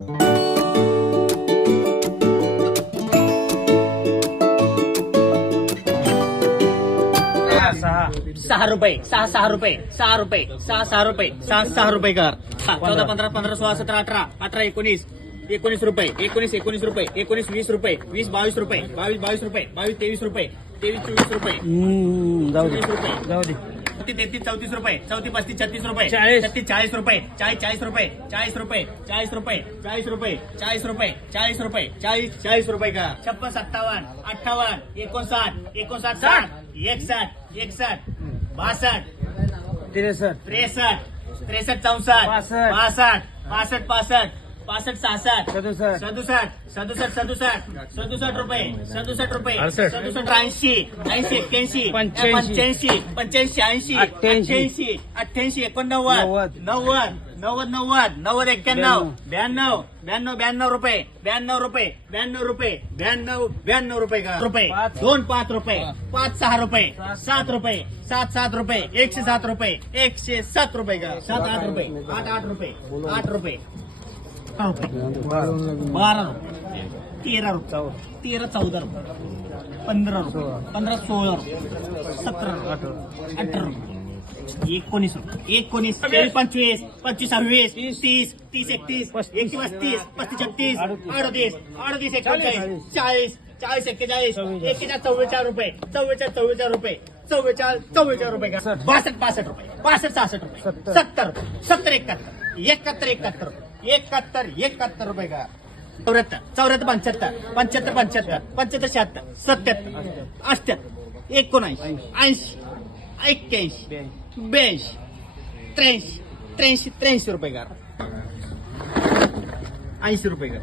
सहा रुपये सहा सहा रुपये सहा रुपये सहा सहा रुपये सहा सहा रुपये कर. चौदा पंधरा पंधरा सोळा सतरा अठरा अठरा एकोणीस एकोणीस रुपये एकोणीस एकोणीस रुपये एकोणीस वीस रुपये वीस बावीस रुपये बावीस बावीस रुपये बावीस तेवीस रुपये तेवीस चोवीस रुपये. जाऊ दे रुपये. जाऊ दे. छत्तीस तेहतीस चौतीस रुपये चौतीस पस्तीस छत्तीस रुपये चाळीस. छत्तीस चाळीस रुपये चाळीस चाळीस रुपये चाळीस रुपये चाळीस रुपये चाळीस रुपये चाळीस रुपये चाळीस रुपये चाळीस चाळीस रुपये का छप्पन सत्तावन्न अठ्ठावन्न एकोणसाठ एकोणसाठ साठ एकसाठ एकसाठ बासष्ट त्रेसष्ट त्रेसष्ट त्रेसष्ट चौसष्ट पासष्ट. पासष्ट पासष्ट पासष्ट पासष्ट सहासष्ट. सदुसष्ट. सदुसष्ट. सदुसष्ट सदुसष्ट. सदुसष्ट रुपये. सदुसष्ट रुपये. अडुसष्ट. सदुसष्ट ऐंशी. ऐंशी एक्क्याऐंशी. पंच्याऐंशी. पंच्याऐंशी. पंच्याऐंशी ऐंशी. अठ्ठ्याऐंशी. अठ्ठ्याऐंशी. अठ्ठ्याऐंशी एकोणनव्वद. नव्वद. नव्वद. नव्वद नव्वद. नव्वद एक्क्याण्णव. ब्याण्णव. ब्याण्णव. ब्याण्णव रुपये. ब्याण्णव रुपये. ब्याण्णव रुपये. ब्याण्णव ब्याण्णव रुपये का? रुपये. पाच. दोन पाच रुपये. पाच. सहा रुपये. सात रुपये. सात सात रुपये. एकशे सात रुपये. एकशे सात रुपये का? सात आठ रुपये. आठ आठ रुपये. आठ रुपये. रुपये बारा रुपये. तेरा रुपये. तेरा चौदा रुपये. पंधरा रुपये. पंधरा सोळा रुपये. सतरा रुपये. अठरा रुपये. एकोणीस रुपये. एकोणीस पंचवीस पंचवीस सव्वीस तीस. तीस एकतीस एकतीस पस्तीस पस्तीस छत्तीस अडतीस. अडतीस एकोणचाळीस चाळीस. चाळीस एक्केचाळीस एक्केचाळीस चव्वेचाळीस रुपये. चव्वेचाळीस चव्वेचाळीस रुपये. चव्वेचाळीस चव्वेचाळीस रुपये का? बासष्ट पासष्ट रुपये. बासष्ट सहासष्ट रुपये. सत्तर. सत्तर एकाहत्तर. एकाहत्तर एकाहत्तर. एकाहत्तर एकाहत्तर रुपये का? चौऱ्याहत्तर चौऱ्याहत्तर पंच्याहत्तर पंच्याहत्तर पंच्याहत्तर पंच्याहत्तर शहात्तर सत्याहत्तर अठ्याहत्तर एकोणऐंशी ऐंशी एक्क्याऐंशी ब्याऐंशी त्र्याऐंशी त्र्याऐंशी त्र्याऐंशी रुपये का? ऐंशी रुपये का?